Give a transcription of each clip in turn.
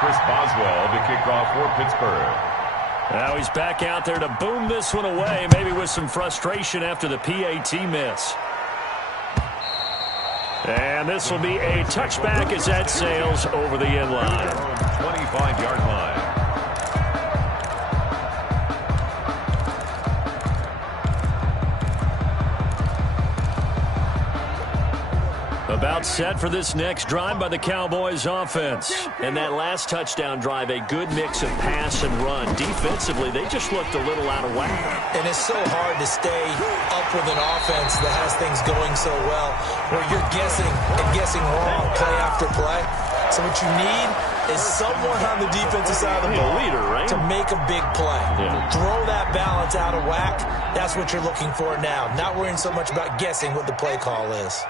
Chris Boswell to kick off for Pittsburgh. Now he's back out there to boom this one away, maybe with some frustration after the PAT miss. And this will be a touchback as that sails over the end line. 25-yard line. About set for this next drive by the Cowboys offense. And that last touchdown drive, a good mix of pass and run. Defensively, they just looked a little out of whack. And it's so hard to stay up with an offense that has things going so well, where you're guessing and guessing wrong play after play. So what you need is someone on the defensive side of the ball leader, right? to make a big play. Yeah. Throw that balance out of whack. That's what you're looking for now. Not worrying so much about guessing what the play call is.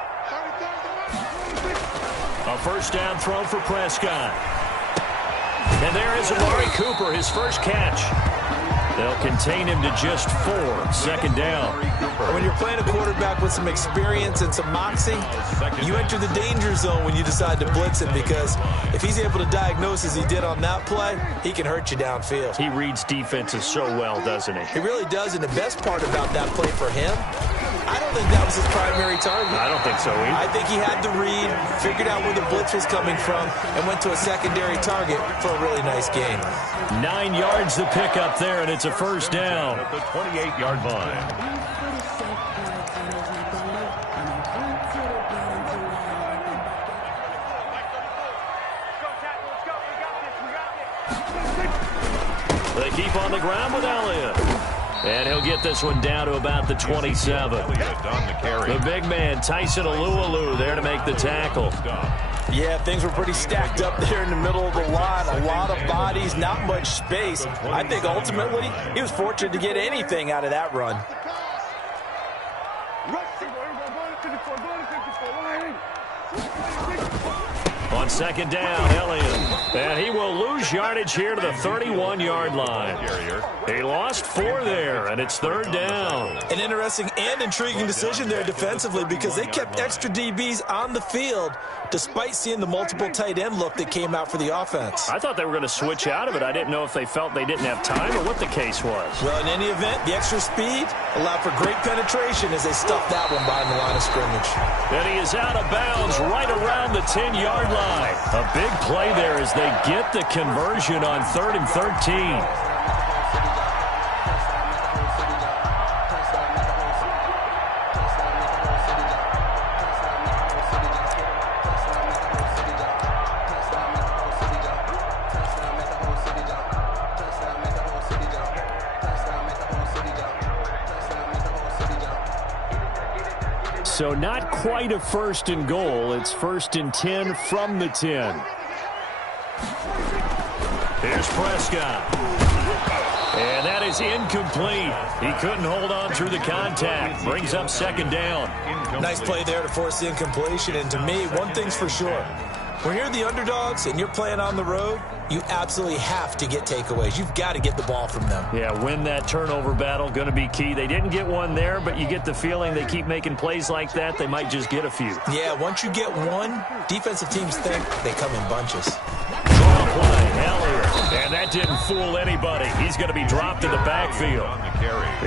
A first down throw for Prescott. And there is Amari Cooper, his first catch. They'll contain him to just 4. Second down. When you're playing a quarterback with some experience and some moxie, you enter the danger zone when you decide to blitz him, because if he's able to diagnose as he did on that play, he can hurt you downfield. He reads defenses so well, doesn't he? He really does, and the best part about that play for him, I don't think that was his primary target. I don't think so either. I think he had to read, figured out where the blitz was coming from, and went to a secondary target for a really nice gain. 9 yards to pick up there, and it's a first down. At the 28-yard line. They keep on the ground with Elliott. And he'll get this one down to about the 27. The big man, Tyson Alualu, there to make the tackle. Yeah, things were pretty stacked up there in the middle of the line. A lot of bodies, not much space. I think ultimately he was fortunate to get anything out of that run. On second down, Elliott. And he will lose yardage here to the 31-yard line. He lost 4 there, and it's third down. An interesting and intriguing decision there defensively, because they kept extra DBs on the field despite seeing the multiple tight end look that came out for the offense. I thought they were going to switch out of it. I didn't know if they felt they didn't have time or what the case was. Well, in any event, the extra speed allowed for great penetration as they stuffed that one behind the line of scrimmage. And he is out of bounds right around the 10-yard line. A big play there as they get the conversion on 3rd and 13. So not quite a first and goal. It's 1st and 10 from the 10. Here's Prescott. And that is incomplete. He couldn't hold on through the contact. Brings up second down. Nice play there to force the incompletion. And to me, one thing's for sure. When you're the underdogs and you're playing on the road, you absolutely have to get takeaways. You've got to get the ball from them. Yeah, win that turnover battle, going to be key. They didn't get one there, but you get the feeling they keep making plays like that, they might just get a few. Yeah, once you get one, defensive teams think they come in bunches. Draw play, Elliott. And that didn't fool anybody. He's going to be dropped in the backfield.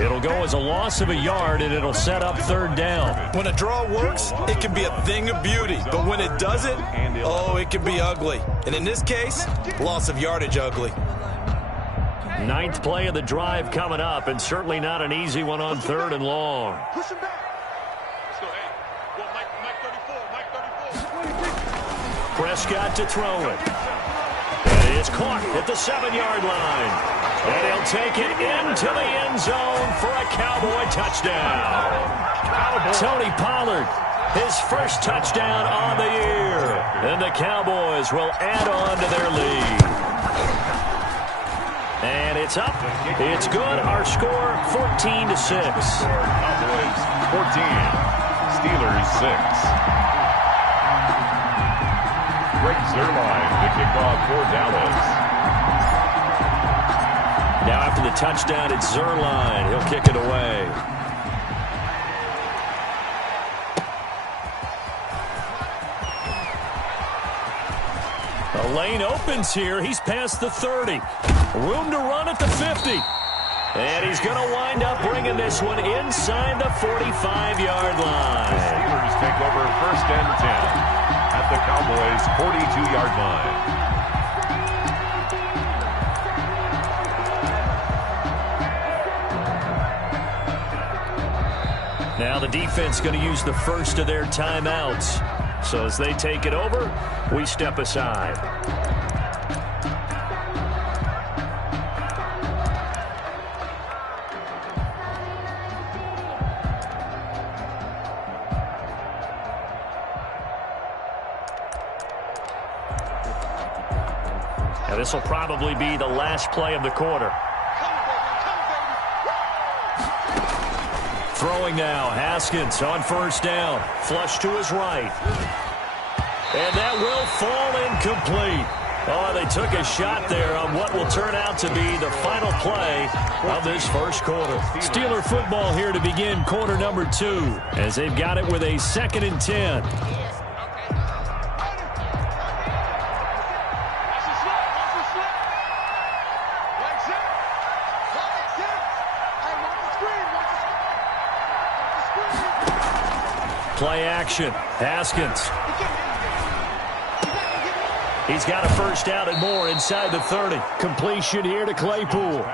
It'll go as a loss of a yard, and it'll set up third down. When a draw works, it can be a thing of beauty. But when it doesn't, oh, it can be ugly. And in this case, loss of yardage ugly. 9th play of the drive coming up, and certainly not an easy one on 3rd and long. Prescott to throw it. And it's caught at the 7-yard line. And he'll take it into the end zone for a Cowboy touchdown. Tony Pollard, his first touchdown on the year. And the Cowboys will add on to their lead. And it's up. It's good. Our score, 14-6. Cowboys 14, Steelers 6. Greg Zuerlein to kick off for Dallas. Now after the touchdown, it's Zuerlein. He'll kick it away. The lane opens here. He's past the 30. Room to run at the 50. And he's going to wind up bringing this one inside the 45-yard line. The Steelers take over 1st and 10 at the Cowboys' 42-yard line. Now the defense going to use the first of their timeouts. So as they take it over, we step aside. Now this will probably be the last play of the quarter. Throwing now, Haskins on 1st down. Flush to his right. And that will fall incomplete. Oh, they took a shot there on what will turn out to be the final play of this 1st quarter. Steeler football here to begin quarter number 2 as they've got it with a 2nd and 10. Play action. Haskins. He's got a 1st down and more inside the 30. Completion here to Claypool.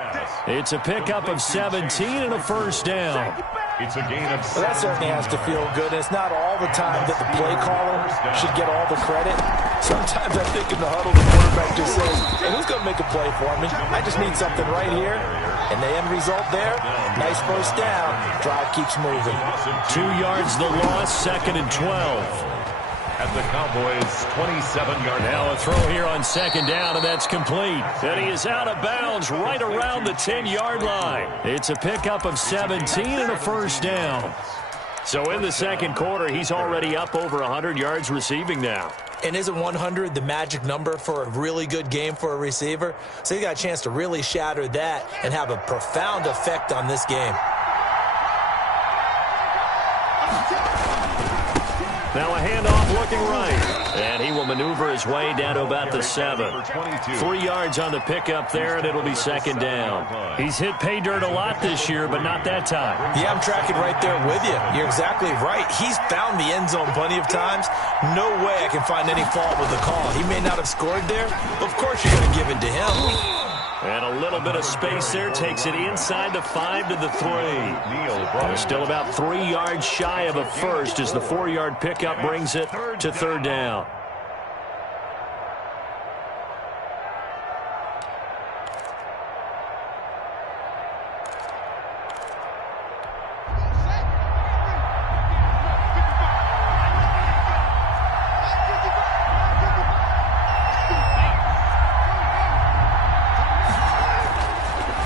It's a pickup of 17 and a 1st down. It's a gain of 7. Well, that certainly has to feel good. It's not all the time that the play caller should get all the credit. Sometimes I think in the huddle, the quarterback just says, hey, who's going to make a play for me? I just need something right here. And the end result there, nice 1st down. Drive keeps moving. 2 yards the loss, 2nd and 12. At the Cowboys' 27-yard line. Now a throw here on 2nd down, and that's complete. And he is out of bounds right around the 10-yard line. It's a pickup of 17 and a 1st down. So in the 2nd quarter, he's already up over 100 yards receiving now. And isn't 100 the magic number for a really good game for a receiver? So he got a chance to really shatter that and have a profound effect on this game. Now a handoff looking right. And he will maneuver his way down to about the 7. 3 yards on the pickup there, and it'll be 2nd down. He's hit pay dirt a lot this year, but not that time. Yeah, I'm tracking right there with you. You're exactly right. He's found the end zone plenty of times. No way I can find any fault with the call. He may not have scored there, but of course you're going to give it to him. And a little bit of space there takes it inside the 5 to the 3. They're still about 3 yards shy of a 1st as the 4-yard pickup brings it to 3rd down.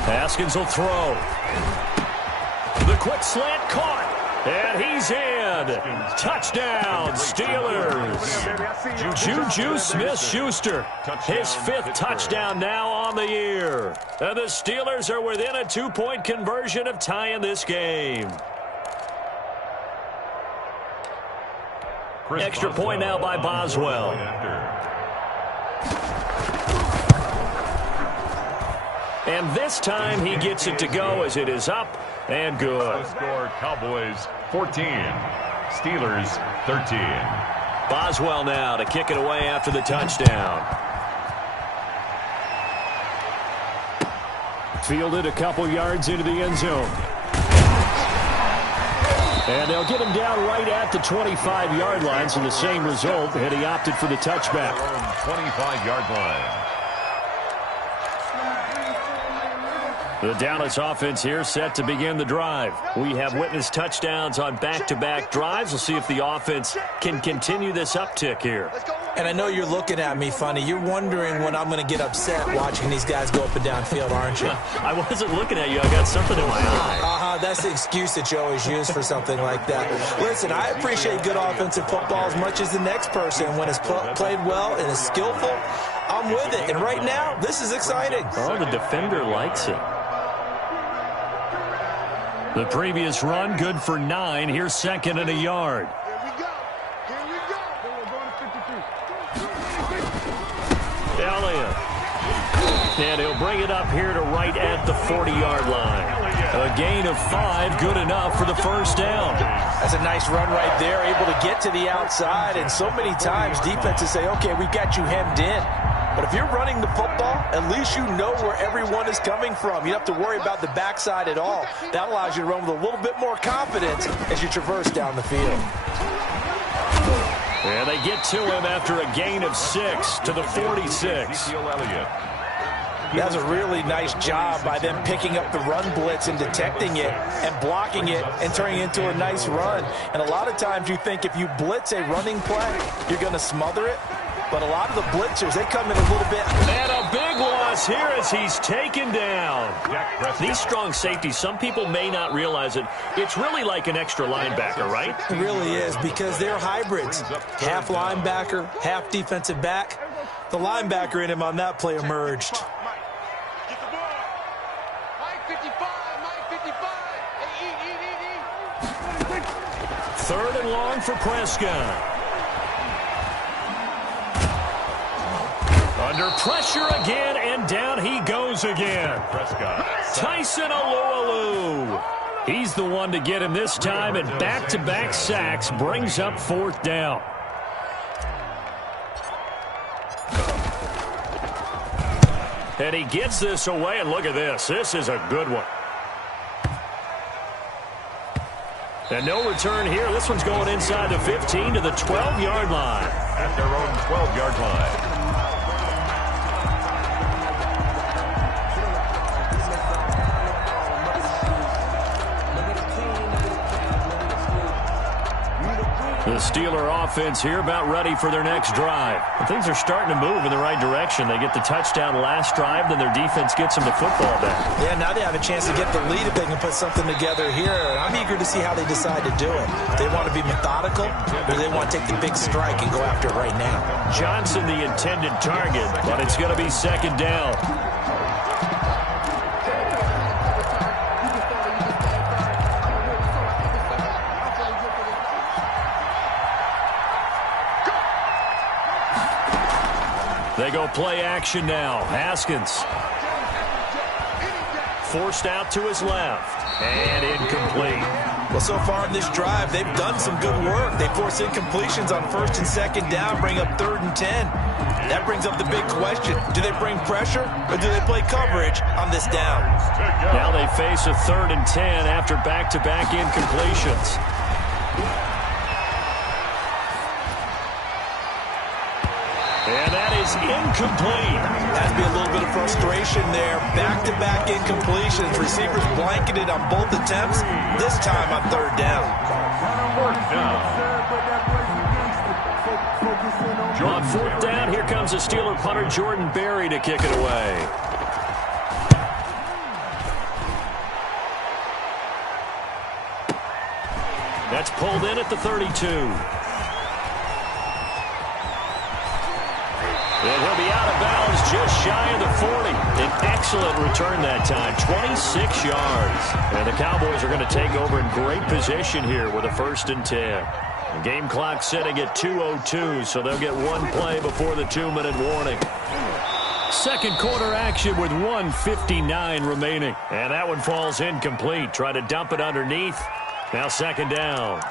Haskins will throw. The quick slant caught. And he's in. Touchdown, Steelers. Juju Smith-Schuster. His 5th touchdown now on the year. And the Steelers are within a 2-point conversion of tying this game. Extra point now by Boswell. And this time he gets it to go as it is up and good. Score Cowboys 14, Steelers 13. Boswell now to kick it away after the touchdown. Fielded a couple yards into the end zone. And they'll get him down right at the 25-yard line, so the same result, and he opted for the touchback. 25-yard line. The Dallas offense here set to begin the drive. We have witnessed touchdowns on back-to-back drives. We'll see if the offense can continue this uptick here. And I know you're looking at me funny. You're wondering when I'm going to get upset watching these guys go up and down field, aren't you? I wasn't looking at you. I got something in my eye. That's the excuse that you always use for something like that. Listen, I appreciate good offensive football as much as the next person. When it's played well and is skillful, I'm with it. And right now, this is exciting. Oh, the defender likes it. The previous run, good for 9. Here's 2nd and a yard. And he'll bring it up here to right at the 40-yard line. A gain of 5, good enough for the first down. That's a nice run right there, able to get to the outside. And so many times defenses say, okay, we got you hemmed in. But if you're running the football, at least you know where everyone is coming from. You don't have to worry about the backside at all. That allows you to run with a little bit more confidence as you traverse down the field. And they get to him after a gain of 6 to the 46. That's a really nice job by them picking up the run blitz and detecting it and blocking it and turning it into a nice run. And a lot of times you think if you blitz a running play, you're going to smother it. But a lot of the blitzers, they come in a little bit. And a big loss here as he's taken down. These strong safeties, some people may not realize it. It's really like an extra linebacker, right? It really is, because they're hybrids. Half linebacker, half defensive back. The linebacker in him on that play emerged. Third and long for Prescott. Under pressure again, and down he goes again. Prescott. Tyson Alualu. He's the one to get him this time, and back-to-back sacks brings up 4th down. And he gets this away, and look at this. This is a good one. And no return here. This one's going inside the 15 to the 12-yard line. At their own 12-yard line. The Steeler offense here about ready for their next drive. And things are starting to move in the right direction. They get the touchdown last drive, then their defense gets them the football back. Yeah, now they have a chance to get the lead if they can put something together here. And I'm eager to see how they decide to do it. They want to be methodical, or they want to take the big strike and go after it right now. Johnson the intended target, but it's going to be 2nd down. They go play action now. Haskins. Forced out to his left. And incomplete. Well, so far in this drive, they've done some good work. They force incompletions on 1st and 2nd down, bring up 3rd and 10. That brings up the big question. Do they bring pressure, or do they play coverage on this down? Now they face a 3rd and 10 after back-to-back incompletions. And that is incomplete. Has to be a little bit of frustration there. Back-to-back incompletions. Receivers blanketed on both attempts, this time on 3rd down. 4th down. On 4th down, here comes the Steeler punter Jordan Berry to kick it away. That's pulled in at the 32. And he'll be out of bounds just shy of the 40. An excellent return that time, 26 yards. And the Cowboys are going to take over in great position here with a 1st and 10. The game clock setting at 2:02, so they'll get one play before the 2-minute warning. Second quarter action with 1:59 remaining. And that one falls incomplete. Try to dump it underneath. Now 2nd down.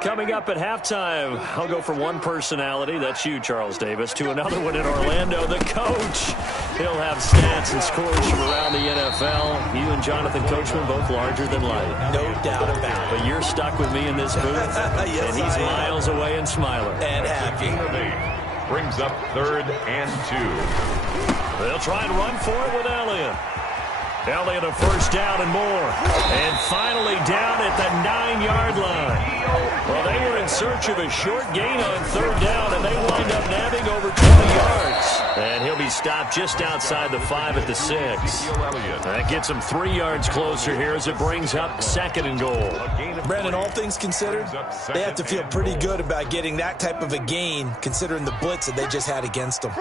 Coming up at halftime, I'll go from one personality, that's you, Charles Davis, to another one in Orlando, the coach. He'll have stats and scores from around the NFL. You and Jonathan Coachman, both larger than life. No doubt about it. But you're stuck with me in this booth, Yes, and he's miles away and smiling. And happy. Brings up 3rd and 2. They'll try and run for it with Elliott. Elliott a 1st down and more. And finally down at the 9-yard line. Well, they were in search of a short gain on 3rd down, and they wind up nabbing over 20 yards. And he'll be stopped just outside the 5 at the 6. That gets him 3 yards closer here as it brings up 2nd and goal. Brandon, all things considered, they have to feel pretty good about getting that type of a gain, considering the blitz that they just had against them.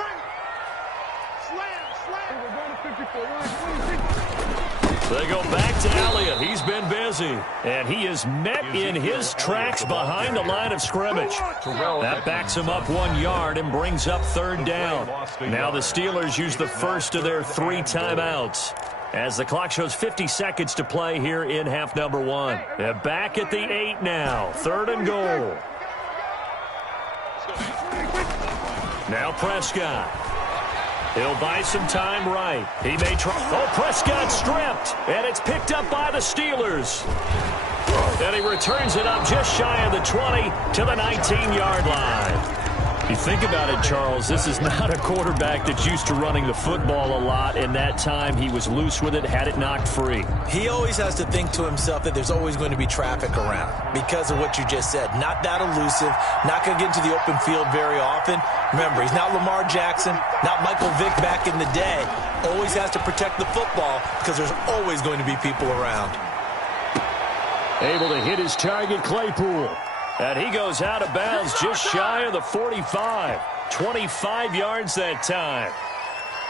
They go back to Elliott. He's been busy. And he is met in his tracks behind the line of scrimmage. That backs him up 1 yard and brings up third down. Now the Steelers use the first of their 3 timeouts, as the clock shows 50 seconds to play here in half number 1. They're back at the 8 now. 3rd and goal. Now Prescott. He'll buy some time right. He may try. Oh, Prescott stripped. And it's picked up by the Steelers. And he returns it up just shy of the 20 to the 19-yard line. You think about it, Charles, this is not a quarterback that's used to running the football a lot, and that time he was loose with it, had it knocked free. He always has to think to himself that there's always going to be traffic around because of what you just said. Not that elusive, not going to get into the open field very often. Remember, he's not Lamar Jackson, not Michael Vick back in the day. Always has to protect the football because there's always going to be people around. Able to hit his target, Claypool. And he goes out of bounds just shy of the 45. 25 yards that time.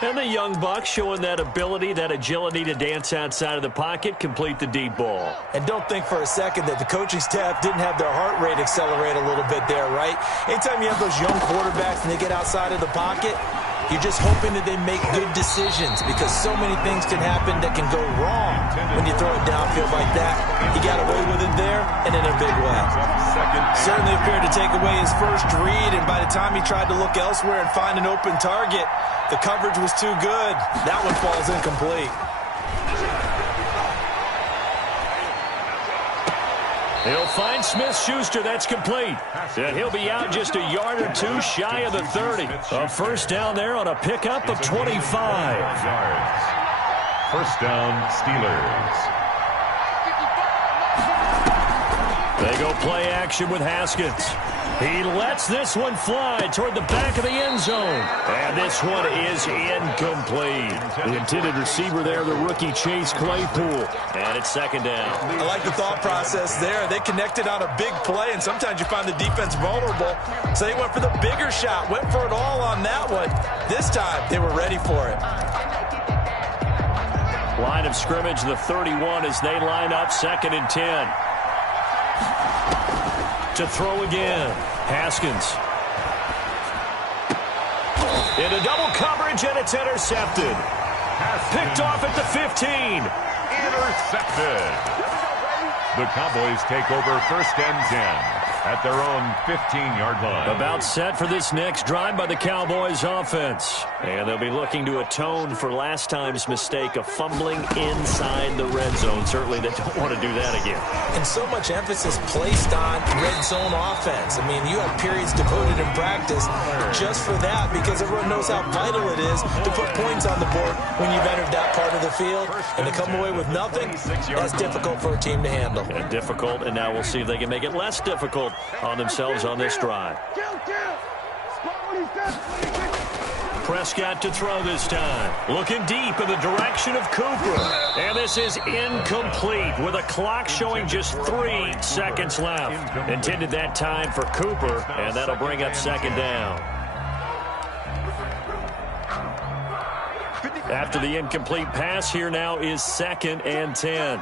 And the young buck showing that ability, that agility to dance outside of the pocket, complete the deep ball. And don't think for a second that the coaching staff didn't have their heart rate accelerate a little bit there, right? Anytime you have those young quarterbacks and they get outside of the pocket, you're just hoping that they make good decisions because so many things can happen that can go wrong when you throw it downfield like that. He got away with it there and in a big way. Certainly appeared to take away his first read, and by the time he tried to look elsewhere and find an open target, the coverage was too good. That one falls incomplete. He'll find Smith-Schuster. That's complete. And he'll be out just a yard or 2 shy of the 30. A first down there on a pickup of 25. First down, Steelers. They go play action with Haskins. He lets this one fly toward the back of the end zone. And this one is incomplete. The intended receiver there, the rookie Chase Claypool. And it's second down. I like the thought process there. They connected on a big play, and sometimes you find the defense vulnerable. So they went for the bigger shot, went for it all on that one. This time, they were ready for it. Line of scrimmage, the 31, as they line up 2nd and 10. To throw again. Haskins. Into double coverage, and it's intercepted. Picked off at the 15. Intercepted. The Cowboys take over 1st and 10 at their own 15-yard line. About set for this next drive by the Cowboys offense. And they'll be looking to atone for last time's mistake of fumbling inside the red zone. Certainly they don't want to do that again. And so much emphasis placed on red zone offense. I mean, you have periods devoted in practice just for that because everyone knows how vital it is to put points on the board when you've entered that part of the field. And to come away with nothing, that's difficult for a team to handle. And difficult, and now we'll see if they can make it less difficult on themselves on this drive. Prescott to throw this time. Looking deep in the direction of Cooper. And this is incomplete with a clock showing just 3 seconds left. Intended that time for Cooper, and that'll bring up 2nd down. After the incomplete pass, here now is 2nd and 10.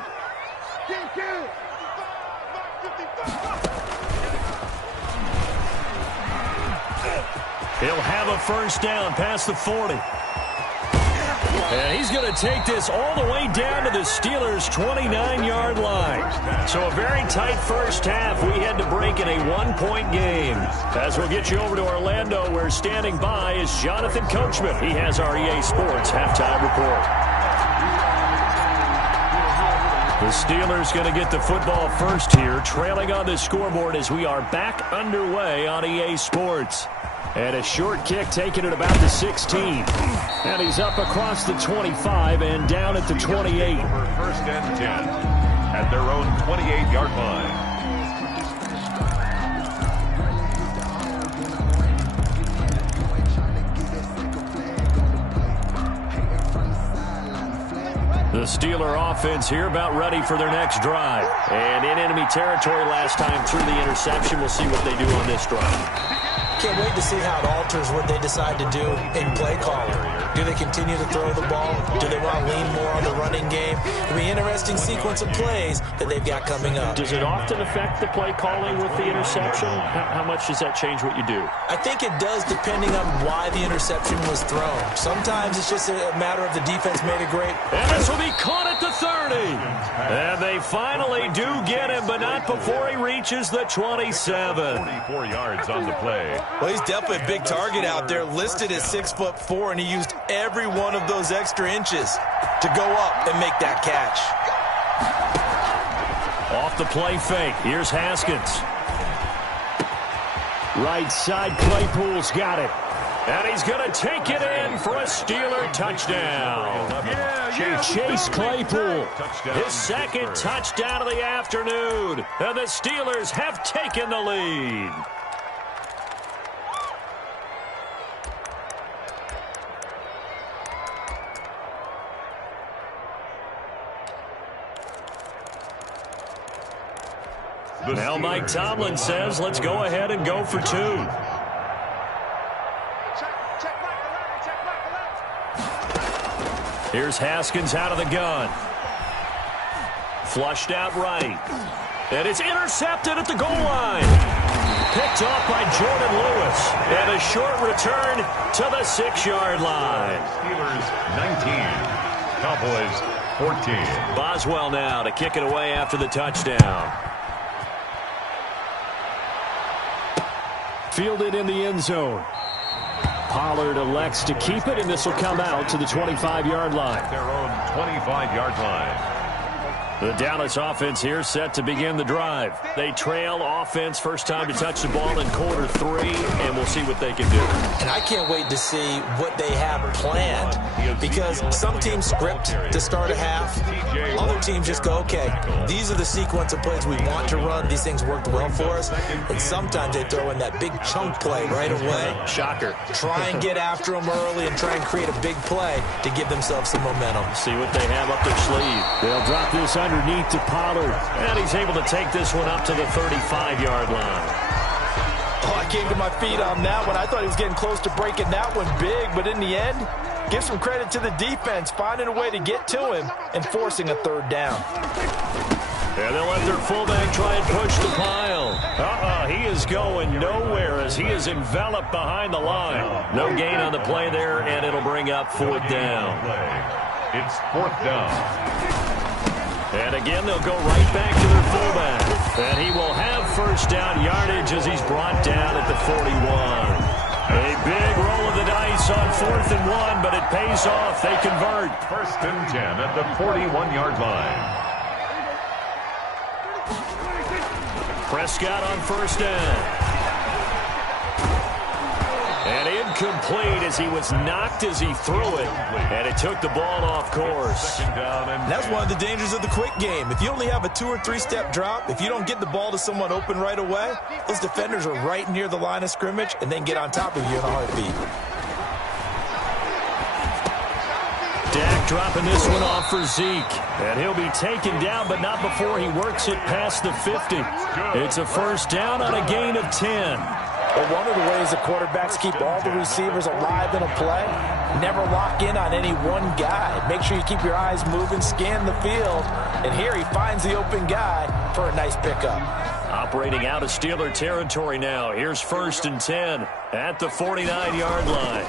He'll have a first down past the 40. And he's going to take this all the way down to the Steelers' 29-yard line. So a very tight first half. We had to break in a 1-point game. As we'll get you over to Orlando, where standing by is Jonathan Coachman. He has our EA Sports halftime report. The Steelers going to get the football first here, trailing on the scoreboard as we are back underway on EA Sports. And a short kick taken at about the 16. And he's up across the 25 and down at the 28. 1st and 10 at their own 28-yard line. The Steeler offense here about ready for their next drive. And in enemy territory last time through the interception. We'll see what they do on this drive. Can't wait to see how it alters what they decide to do in play calling. Do they continue to throw the ball? Do they want to lean more on the running game? It'll be an interesting sequence of plays that they've got coming up. Does it often affect the play calling with the interception? How much does that change what you do? I think it does, depending on why the interception was thrown. Sometimes it's just a matter of the defense made a great. And this will be caught at the 30. And they finally do get him, but not before he reaches the 27. 44 yards on the play. Well, he's definitely a big target out there, listed as 6'4", and he used every one of those extra inches to go up and make that catch. Off the play fake. Here's Haskins. Right side, Claypool's got it. And he's going to take it in for a Steeler touchdown. Chase Claypool, his second touchdown of the afternoon. And the Steelers have taken the lead. Now Mike Tomlin says, let's go ahead and go for two. Here's Haskins out of the gun. Flushed out right. And it's intercepted at the goal line. Picked off by Jordan Lewis. And a short return to the 6-yard line. Steelers 19. Cowboys 14. Boswell now to kick it away after the touchdown. Fielded in the end zone. Pollard elects to keep it, and this will come out to the 25-yard line. Their own 25-yard line. The Dallas offense here set to begin the drive. They trail offense, first time to touch the ball in quarter 3, and we'll see what they can do. And I can't wait to see what they have planned, because some teams script to start a half. Other teams just go, okay, these are the sequence of plays we want to run. These things worked well for us. And sometimes they throw in that big chunk play right away. Shocker. Try and get after them early and try and create a big play to give themselves some momentum. See what they have up their sleeve. They'll drop this underneath to Pollard. And he's able to take this one up to the 35-yard line. Oh, I came to my feet on that one. I thought he was getting close to breaking that one big, but in the end, give some credit to the defense, finding a way to get to him and forcing a third down. And they'll let their fullback try and push the pile. He is going nowhere as he is enveloped behind the line. No gain on the play there, and it'll bring up 4th down. It's 4th down. And again, they'll go right back to their fullback. And he will have first down yardage as he's brought down at the 41. A big roll of the dice on 4th and 1, but it pays off. They convert. 1st and 10 at the 41-yard line. Prescott on first down. And incomplete as he was knocked as he threw it. And it took the ball off course. That's one of the dangers of the quick game. If you only have a 2- or 3-step drop, if you don't get the ball to someone open right away, those defenders are right near the line of scrimmage and then get on top of you in a heartbeat. Dak dropping this one off for Zeke. And he'll be taken down, but not before he works it past the 50. It's a first down on a gain of 10. Well, one of the ways the quarterbacks keep all the receivers alive in a play, never lock in on any one guy. Make sure you keep your eyes moving, scan the field, and here he finds the open guy for a nice pickup. Operating out of Steeler territory now. Here's 1st and 10 at the 49-yard line.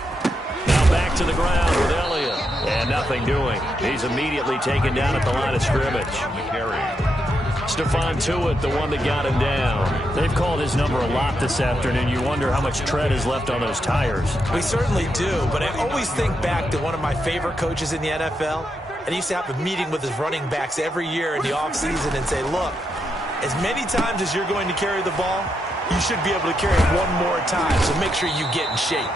Now back to the ground with Elliott. And nothing doing. He's immediately taken down at the line of scrimmage. Stephon Tuitt, the one that got him down. They've called his number a lot this afternoon. You wonder how much tread is left on those tires. We certainly do, but I always think back to one of my favorite coaches in the NFL. And he used to have a meeting with his running backs every year in the offseason and say, look, as many times as you're going to carry the ball, you should be able to carry it one more time, so make sure you get in shape.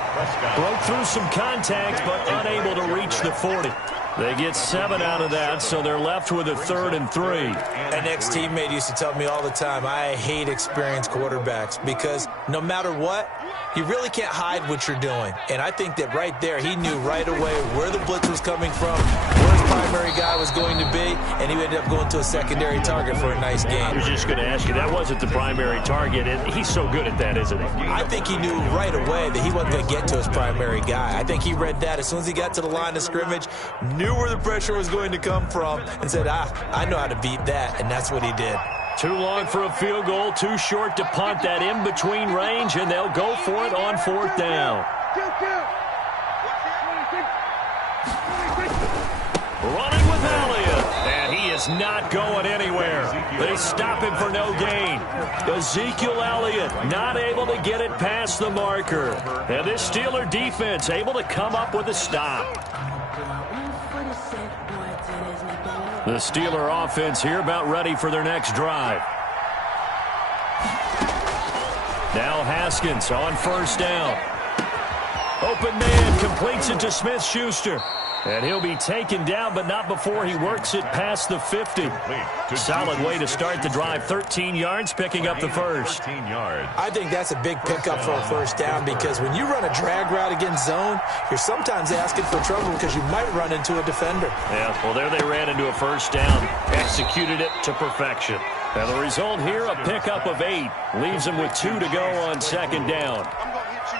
Broke through some contact, but unable to reach the 40. They get 7 out of that, so they're left with a 3rd and 3. An ex-teammate used to tell me all the time, I hate experienced quarterbacks because no matter what, you really can't hide what you're doing. And I think that right there, he knew right away where the blitz was coming from, where his primary guy was going to be, and he ended up going to a secondary target for a nice game. I was just going to ask you, that wasn't the primary target, and he's so good at that, isn't he? I think he knew right away that he wasn't going to get to his primary guy. I think he read that as soon as he got to the line of scrimmage, knew where the pressure was going to come from, and said, I know how to beat that, and that's what he did. Too long for a field goal, too short to punt that in-between range, and they'll go for it on 4th down. Running with Elliott, and he is not going anywhere. They stop him for no gain. Ezekiel Elliott not able to get it past the marker. And this Steeler defense able to come up with a stop. The Steeler offense here about ready for their next drive. Now Haskins on 1st down. Open man completes it to Smith-Schuster. And he'll be taken down, but not before he works it past the 50. Solid way to start the drive. 13 yards, picking up the first. I think that's a big pickup for a 1st down because when you run a drag route against zone, you're sometimes asking for trouble because you might run into a defender. Yeah, well, there they ran into a 1st down. Executed it to perfection. And the result here, a pickup of 8. Leaves them with 2 to go on 2nd down.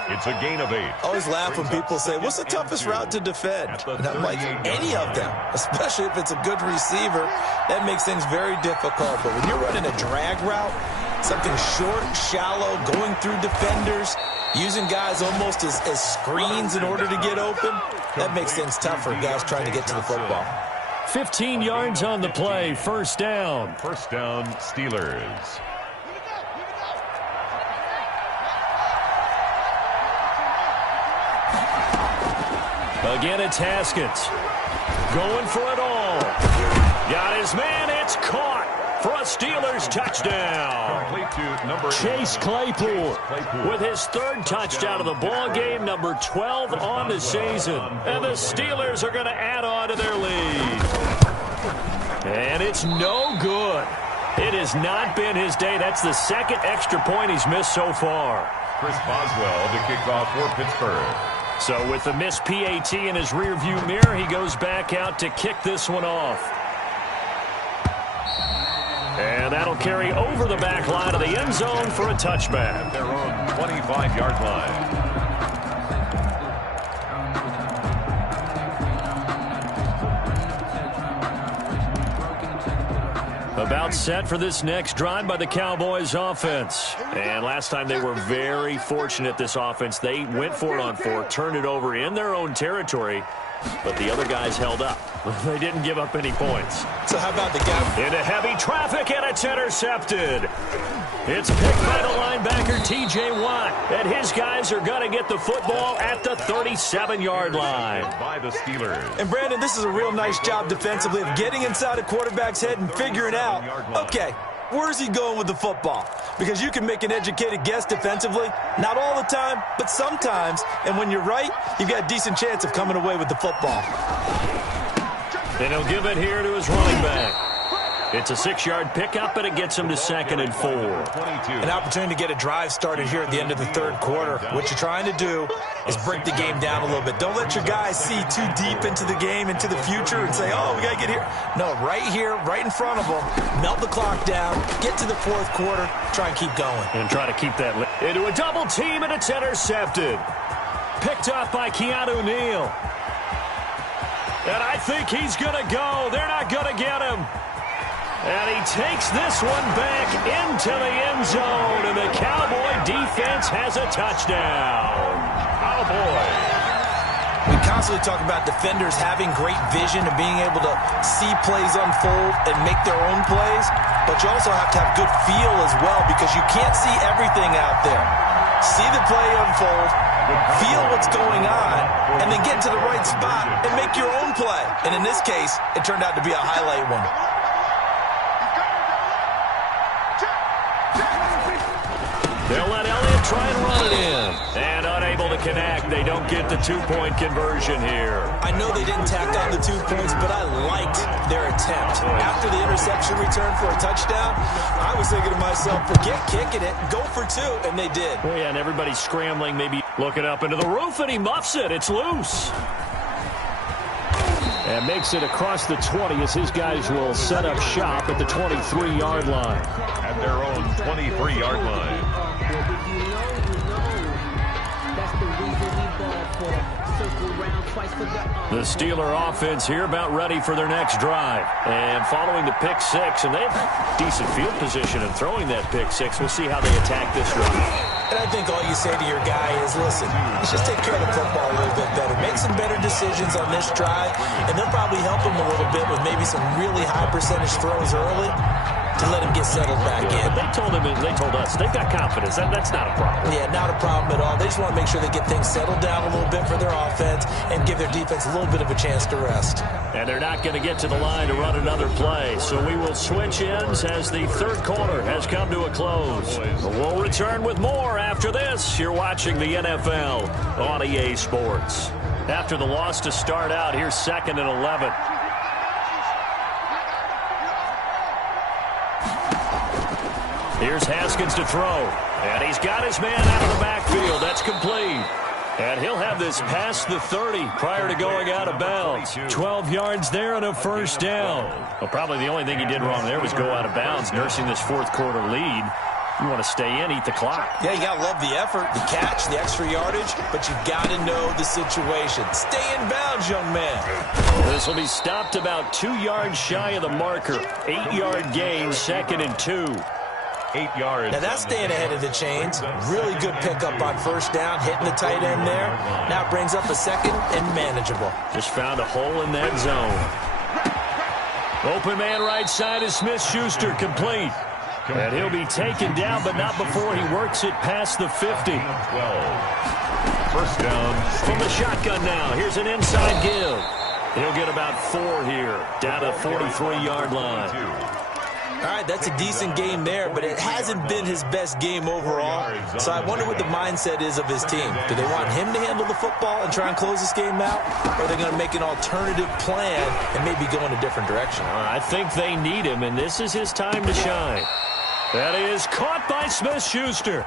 It's a gain of 8. I always laugh when people say, what's the toughest route to defend? And I'm like, any of them, especially if it's a good receiver. That makes things very difficult. But when you're running a drag route, something short, shallow, going through defenders, using guys almost as screens in order to get open, that makes things tough for guys trying to get to the football. 15 yards on the play, 1st down. 1st down, Steelers. Again, it's Haskins. Going for it all. Got his man. It's caught for a Steelers touchdown. Chase Claypool with his 3rd touchdown of the ball game, number 12 on the season. And the Steelers are going to add on to their lead. And it's no good. It has not been his day. That's the 2nd extra point he's missed so far. Chris Boswell to kick off for Pittsburgh. So with the missed PAT in his rearview mirror, he goes back out to kick this one off. And that'll carry over the back line of the end zone for a touchback. Their own 25-yard line. About set for this next drive by the Cowboys offense. And last time they were very fortunate, this offense. They went for it on 4, turned it over in their own territory, but the other guys held up. They didn't give up any points. So how about the guy? Into heavy traffic, and it's intercepted. It's picked by the linebacker, T.J. Watt. And his guys are going to get the football at the 37-yard line. By the Steelers. And, Brandon, this is a real nice job defensively of getting inside a quarterback's head and figuring out, okay, where's he going with the football? Because you can make an educated guess defensively. Not all the time, but sometimes. And when you're right, you've got a decent chance of coming away with the football. And he'll give it here to his running back. It's a 6-yard pickup, and it gets him to 2nd and 4. An opportunity to get a drive started here at the end of the 3rd quarter. What you're trying to do is break the game down a little bit. Don't let your guys see too deep into the game, into the future, and say, oh, we got to get here. No, right here, right in front of them, melt the clock down, get to the 4th quarter, try and keep going. And try to keep that into a double team, and it's intercepted. Picked off by Keanu Neal. And I think he's going to go. They're not going to get him. And he takes this one back into the end zone, and the Cowboy defense has a touchdown. Cowboys. We constantly talk about defenders having great vision and being able to see plays unfold and make their own plays, but you also have to have good feel as well because you can't see everything out there. See the play unfold, feel what's going on, and then get to the right spot and make your own play. And in this case, it turned out to be a highlight one. They'll let Elliott try and run it in. And unable to connect. They don't get the 2-point conversion here. I know they didn't tack on the 2 points, but I liked their attempt. After the interception return for a touchdown, I was thinking to myself, forget kicking it, go for 2, and they did. Well, yeah, and everybody's scrambling, maybe looking up into the roof, and he muffs it. It's loose. And makes it across the 20 as his guys will set up shop at the 23-yard line. At their own 23-yard line. The Steeler offense here about ready for their next drive. And following the pick six, and they have decent field position in throwing that pick six. We'll see how they attack this drive. And I think all you say to your guy is, listen, let's just take care of the football a little bit better. Make some better decisions on this drive, and they'll probably help him a little bit with maybe some really high percentage throws early to let him get settled back in. But they told us they've got confidence. That's not a problem. Yeah, not a problem at all. They just want to make sure they get things settled down a little bit for their offense and give their defense a little bit of a chance to rest. And they're not going to get to the line to run another play. So we will switch ends as the third quarter has come to a close. We'll return with more after this. You're watching the NFL on EA Sports. After the loss to start out, here's 2nd and 11. Here's Haskins to throw. And he's got his man out of the backfield. That's complete. And he'll have this past the 30 prior to going out of bounds. 12 yards there and a first down. Well, probably the only thing he did wrong there was go out of bounds, nursing this fourth quarter lead. You want to stay in, eat the clock. Yeah, you got to love the effort, the catch, the extra yardage, but you got to know the situation. Stay in bounds, young man. This will be stopped about 2 yards shy of the marker. 8-yard gain, 2nd and 2. 8 yards. Now that's staying ahead of the chains. Really good pickup on first down, hitting the tight end there. Now it brings up a 2nd and manageable. Just found a hole in that zone. Open man right side is Smith-Schuster, complete. And he'll be taken down, but not before he works it past the 50. 12. First down. From the shotgun now. Here's an inside give. He'll get about 4 here, down to the 43-yard line. All right, that's a decent game there, but it hasn't been his best game overall. So I wonder what the mindset is of his team. Do they want him to handle the football and try and close this game out? Or are they going to make an alternative plan and maybe go in a different direction? I think they need him, and this is his time to shine. That is caught by Smith-Schuster.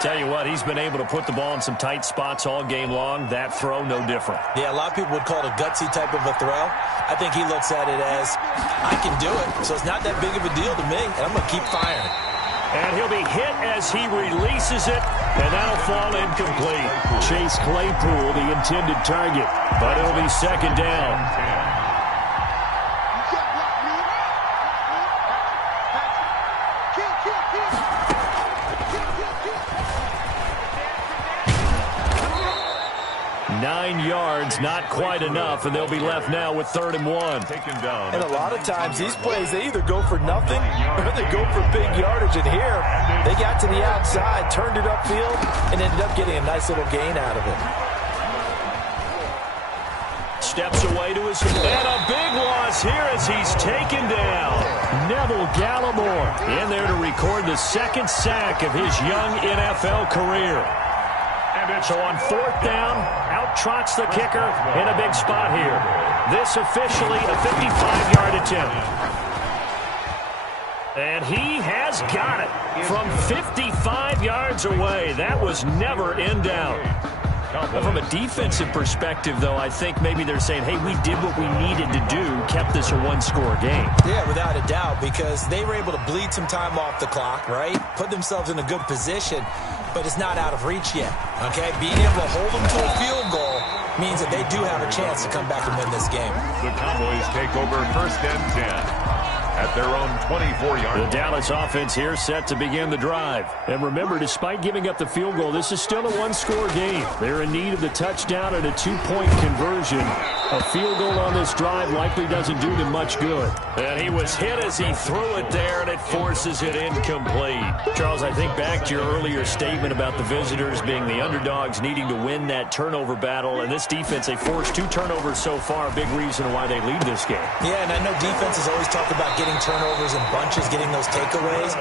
Tell you what, he's been able to put the ball in some tight spots all game long. That throw, no different. Yeah, a lot of people would call it a gutsy type of a throw. I think he looks at it as, I can do it, so it's not that big of a deal to me, and I'm going to keep firing. And he'll be hit as he releases it, and that'll fall incomplete. Chase Claypool, the intended target, but it'll be 2nd down. 9 yards, not quite enough, and they'll be left now with 3rd and 1. Taken down. And a lot of times these plays, they either go for nothing or they go for big yardage. And here, they got to the outside, turned it upfield, and ended up getting a nice little gain out of it. Steps away to his feet. And a big loss here as he's taken down. Neville Gallimore in there to record the 2nd sack of his young NFL career. So on 4th down, out trots the kicker in a big spot here. This officially a 55-yard attempt. And he has got it from 55 yards away. That was never in doubt. From a defensive perspective, though, I think maybe they're saying, hey, we did what we needed to do, kept this a one-score game. Yeah, without a doubt, because they were able to bleed some time off the clock, right? Put themselves in a good position, but it's not out of reach yet, okay? Being able to hold them to a field goal means that they do have a chance to come back and win this game. The Cowboys take over 1st and 10. At their own 24-yard line. The Dallas offense here set to begin the drive. And remember, despite giving up the field goal, this is still a one-score game. They're in need of the touchdown and a 2-point conversion. A field goal on this drive likely doesn't do them much good. And he was hit as he threw it there, and it forces it incomplete. Charles, I think back to your earlier statement about the visitors being the underdogs needing to win that turnover battle. And this defense, they forced 2 turnovers so far, a big reason why they lead this game. Yeah, and I know defenses always talk about getting turnovers in bunches, getting those takeaways.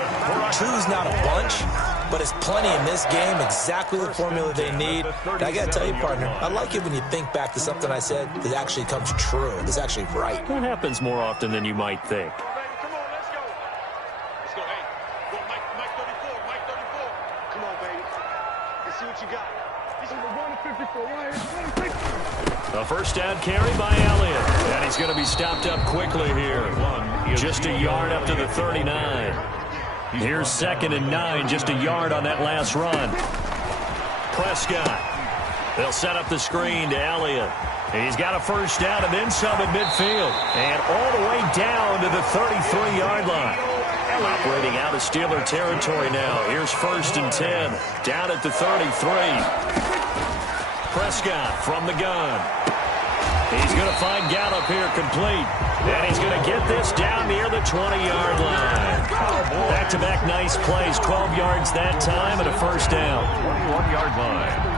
2's not a bunch, but it's plenty in this game, exactly the formula they need. And I got to tell you, partner, I like it when you think back to something I said that actually comes true, that's actually right. That happens more often than you might think. Come on, let's go. Let's go, hey. Go, Mike 34, Mike 34. Come on, baby. Let's see what you got. A first down carry by Elliott. And he's going to be stopped up quickly here. Just a yard up to the 39. Here's 2nd and 9, just a yard on that last run. Prescott. They'll set up the screen to Elliott. He's got a first down and then some at midfield. And all the way down to the 33-yard line. Operating out of Steeler territory now. Here's 1st and 10. Down at the 33. Prescott from the gun. He's going to find Gallup here complete. And he's going to get this down near the 20-yard line. Back-to-back nice plays. 12 yards that time and a first down. 21-yard line.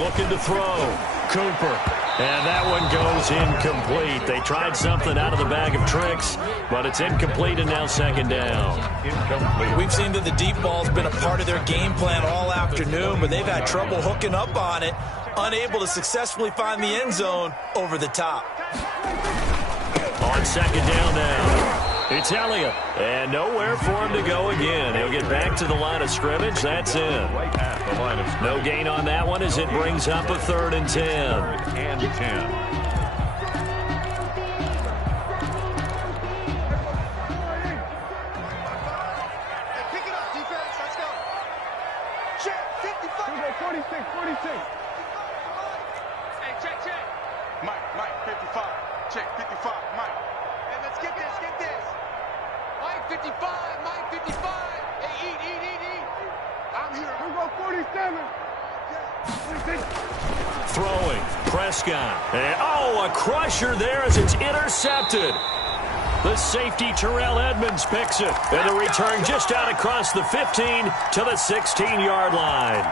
Looking to throw. Cooper. And that one goes incomplete. They tried something out of the bag of tricks, but it's incomplete and now 2nd down. Incomplete. We've seen that the deep ball's been a part of their game plan all afternoon, but they've had trouble hooking up on it, unable to successfully find the end zone over the top. On 2nd down now. It's Elliott, and nowhere for him to go again. He'll get back to the line of scrimmage. That's in. Right at the line of scrimmage. No gain on that one as it brings up a 3rd and 10. And 10. Pick it up, defense. Let's go. Check, 55. 46, 46. Hey, check. Mike, 55. Check, 55, Mike. Hey, let's get this. Mike, 55, Mike, 55. Hey, eat. I'm here. I'm going 47. Throwing. Prescott. And, a crusher there as it's intercepted. The safety, Terrell Edmonds, picks it. And the return just out across the 15 to the 16-yard line.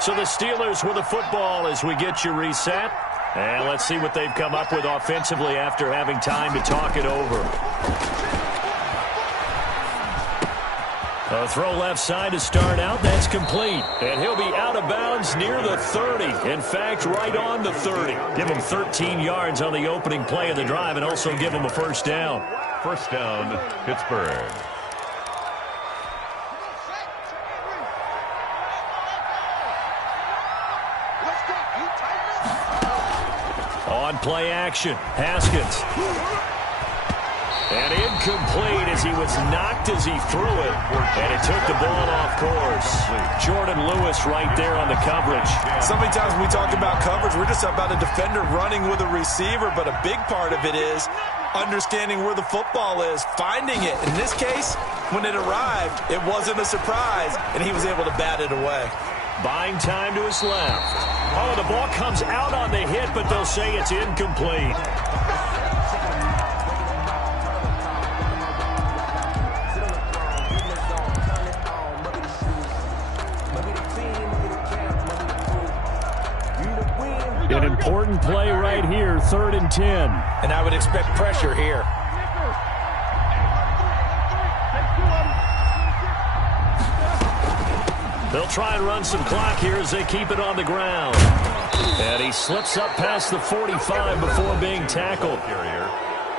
So the Steelers with the football as we get you reset. And let's see what they've come up with offensively after having time to talk it over. A throw left side to start out. That's complete. And he'll be out of bounds near the 30. In fact, right on the 30. Give him 13 yards on the opening play of the drive and also give him a first down. First down, Pittsburgh. On play action, Haskins. And incomplete as he was knocked as he threw it. And it took the ball off course. Jordan Lewis right there on the coverage. So many times when we talk about coverage, we're just about a defender running with a receiver, but a big part of it is understanding where the football is, finding it. In this case, when it arrived, it wasn't a surprise, and he was able to bat it away. Buying time to his left. Oh, the ball comes out on the hit, but they'll say it's incomplete. An important play right here, 3rd and 10. And I would expect pressure here. They'll try and run some clock here as they keep it on the ground. And he slips up past the 45 before being tackled.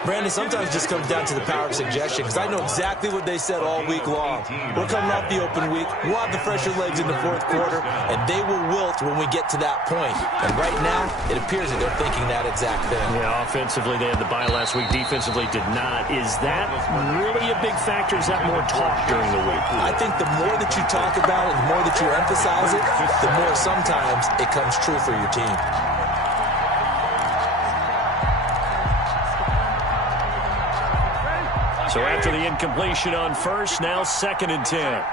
Brandon, sometimes it just comes down to the power of suggestion, because I know exactly what they said all week long. We're coming off the open week. We'll have the fresher legs in the 4th quarter, and they will wilt when we get to that point. And right now, it appears that they're thinking that exact thing. Yeah, offensively, they had the bye last week. Defensively, did not. Is that really a big factor? Is that more talk during the week? I think the more that you talk about it, the more that you emphasize it, the more sometimes it comes true for your team. So after the incompletion on first, now 2nd and 10.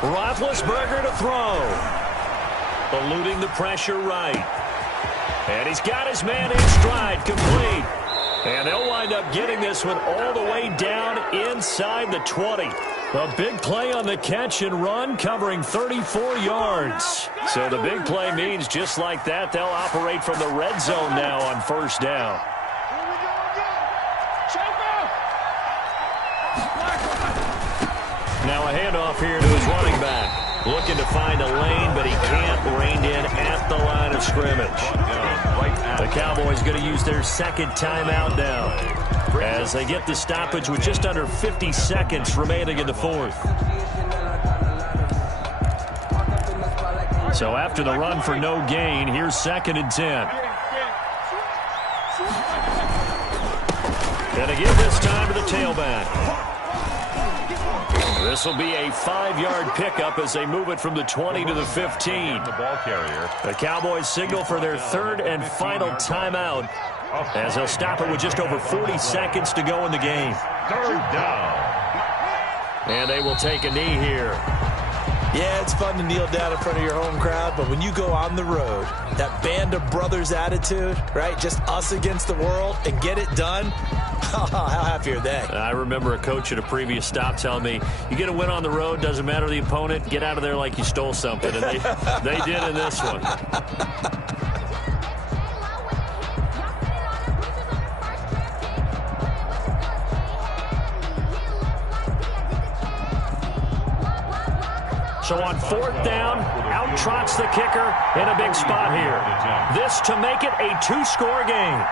Roethlisberger to throw. Eluding the pressure right. And he's got his man in stride, complete. And they'll wind up getting this one all the way down inside the 20. A big play on the catch and run, covering 34 yards. So the big play means just like that, they'll operate from the red zone now on first down. Now a handoff here to his running back. Looking to find a lane, but he can't. Reined in at the line of scrimmage. The Cowboys going to use their second timeout now as they get the stoppage with just under 50 seconds remaining in the fourth. So after the run for no gain, here's 2nd and 10. Going to give this time to the tailback. This will be a 5-yard pickup as they move it from the 20 to the 15. The ball carrier. The Cowboys signal for their 3rd and final timeout as they'll stop it with just over 40 seconds to go in the game. 3rd down. And they will take a knee here. Yeah, it's fun to kneel down in front of your home crowd, but when you go on the road, that band of brothers attitude, right? Just us against the world and get it done. How happy are they? I remember a coach at a previous stop telling me, you get a win on the road, doesn't matter the opponent, get out of there like you stole something. And they did in this one. So on 4th down, out trots the kicker in a big spot here. This to make it a 2-score game.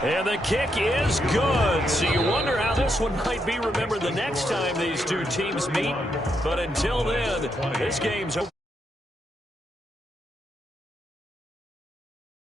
And the kick is good. So you wonder how this one might be remembered the next time these two teams meet. But until then, this game's over.